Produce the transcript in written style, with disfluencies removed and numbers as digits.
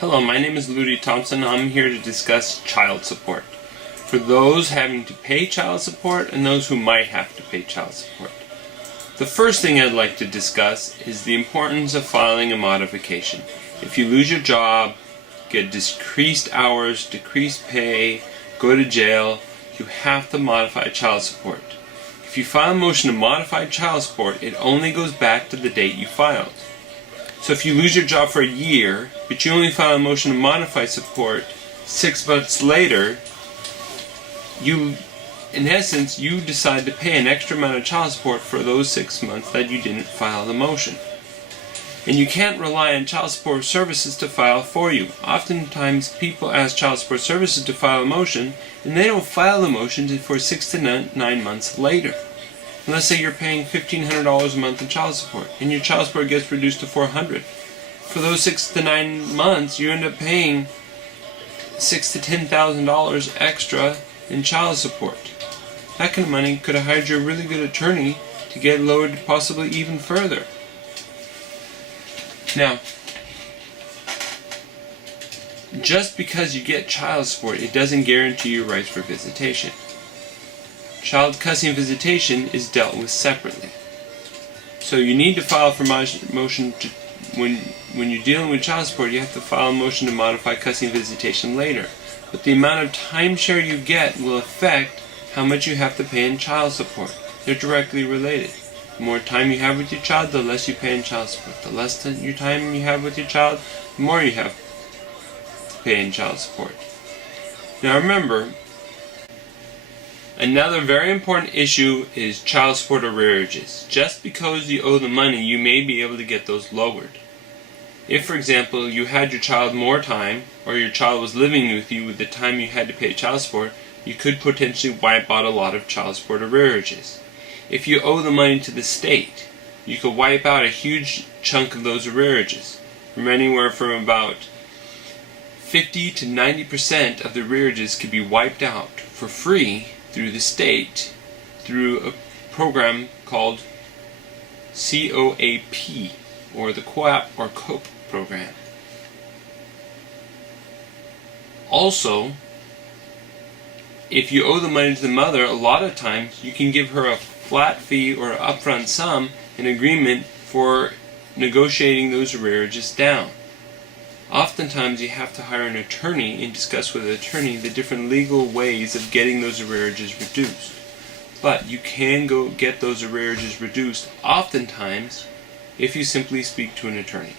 Hello, my name is Ludi Thompson. I'm here to discuss child support. For those having to pay child support and those who might have to pay child support. The first thing I'd like to discuss is the importance of filing a modification. If you lose your job, get decreased hours, decreased pay, go to jail, you have to modify child support. If you file a motion to modify child support, it only goes back to the date you filed. So if you lose your job for a year, but you only file a motion to modify support 6 months later, in essence, you decide to pay an extra amount of child support for those 6 months that you didn't file the motion. And you can't rely on child support services to file for you. Oftentimes people ask child support services to file a motion, and they don't file the motion for 6 to 9 months later. And let's say you're paying $1,500 a month in child support, and your child support gets reduced to $400. For those 6 to 9 months, you end up paying $6,000 to $10,000 extra in child support. That kind of money could have hired you a really good attorney to get lowered possibly even further. Now, just because you get child support, it doesn't guarantee your rights for visitation. Child custody and visitation is dealt with separately. So you need to file for motion to, when you're dealing with child support, you have to file a motion to modify custody and visitation later. But the amount of timeshare you get will affect how much you have to pay in child support. They're directly related. The more time you have with your child, the less you pay in child support. The less your time you have with your child, the more you have to pay in child support. Now remember, another very important issue is child support arrearages. Just because you owe the money, you may be able to get those lowered. If, for example, you had your child more time, or your child was living with you with the time you had to pay child support, you could potentially wipe out a lot of child support arrearages. If you owe the money to the state, you could wipe out a huge chunk of those arrearages. From anywhere from about 50 to 90% of the arrearages could be wiped out for free through the state through a program called COAP, or the COAP or COPE program. Also, if you owe the money to the mother, a lot of times you can give her a flat fee or an upfront sum in agreement for negotiating those arrearages down. Oftentimes you have to hire an attorney and discuss with the attorney the different legal ways of getting those arrearages reduced. But you can go get those arrearages reduced oftentimes if you simply speak to an attorney.